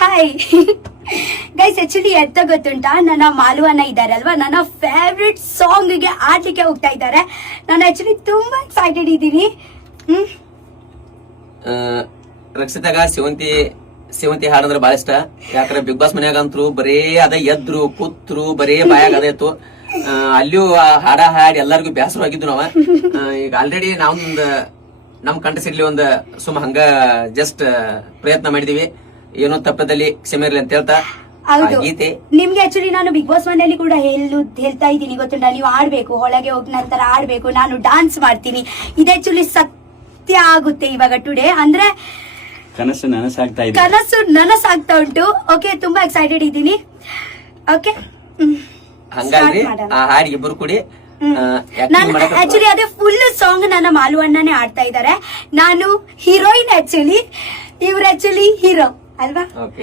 Hi guys, actually ಎಂತ ಗೊತ್ತುಂಟಾ, ನನ್ನ ಮಾಲು ಅಣ್ಣ ಇದಾರಲ್ವಾ, ನನ್ನ ಫೇವ್ರೆಟ್ ಸಾಂಗ್ ಗೆ ಆಡ್ಲಿಕ್ಕೆ ಹೋಗ್ತಾ ಇದ್ದಾರೆ. ನಾನು ಆಕ್ಚುಲಿ ತುಂಬಾ ಎಕ್ಸೈಟೆಡ್ ಇದ್ದೀನಿ. ರಕ್ಷಿತಾಗ ಸೇವಂತಿ ಹಾಡಂದ್ರ ಬಾಳ ಇಷ್ಟ. ಯಾಕಂದ್ರೆ ಬಿಗ್ ಬಾಸ್ ಮನ್ಯಾಗ ಅಂತರು ಬರೇ ಅದ ಎದ್ರು ಕೂತ್ರು ಬರೇ ಬಾಯಾಗ ಅದ ಇತ್ತು. ಅಲ್ಲಿಯೂ ಹಾಡ ಹಾಡಿ ಎಲ್ಲರಿಗೂ ಬೇಸರವಾಗಿದ್ದು ನಾವ. ಈಗ ಆಲ್ರೆಡಿ ನಾವೊಂದ್ ನಮ್ ಕಂಠ ಸಿಡ್ಲಿ ಒಂದ್ ಹಂಗ ಜಸ್ಟ್ ಪ್ರಯತ್ನ ಮಾಡಿದೀವಿ. ಏನೋ ತಪ್ಪದಲ್ಲಿ ಕ್ಷಮೆ ಇರ್ಲಿ ಅಂತ ಹೇಳ್ತಾ ಗೀತೆ ನಿಮ್ಗೆ ಆಕ್ಚುಲಿ ನಾನು ಬಿಗ್ ಬಾಸ್ ಮನೆಯಲ್ಲಿ ಕೂಡ ಹೇಳ್ತಾ ಇದ್ದೀನಿ ಗೊತ್ತುಂಟ, ನೀವು ಆಡ್ಬೇಕು, ಒಳಗೆ ಹೋಗಿ ನಂತರ ಆಡ್ಬೇಕು, ನಾನು ಡಾನ್ಸ್ ಮಾಡ್ತೀನಿ. ಇದು ಆಕ್ಚುಲಿ ಸತ್ಯ ಆಗುತ್ತೆ ಇವಾಗ ಟುಡೇ. ಅಂದ್ರೆ ಕನಸು ನನಸಾಗ್ತಾ ಉಂಟು. ಓಕೆ, ತುಂಬಾ ಎಕ್ಸೈಟೆಡ್ ಇದ್ದೀನಿ. ಓಕೆ, ಹಂಗಾಗಿ ಆ ಹಾಡಿ ಇಬ್ಬರು ಕೂಡಿ ಆಕ್ಚುಲಿ ಅದೇ ಫುಲ್ ಸಾಂಗ್ ನನ್ನ ಮಾಲು ಅಣ್ಣನೇ ಆಡ್ತಾ ಇದ್ದಾರೆ. ನಾನು ಹೀರೋಯಿನ್ ಆಕ್ಚುಲಿ, ಇವ್ರು ಆಕ್ಚುಲಿ ಹೀರೋ ಅಲ್ವಾ? ಓಕೆ.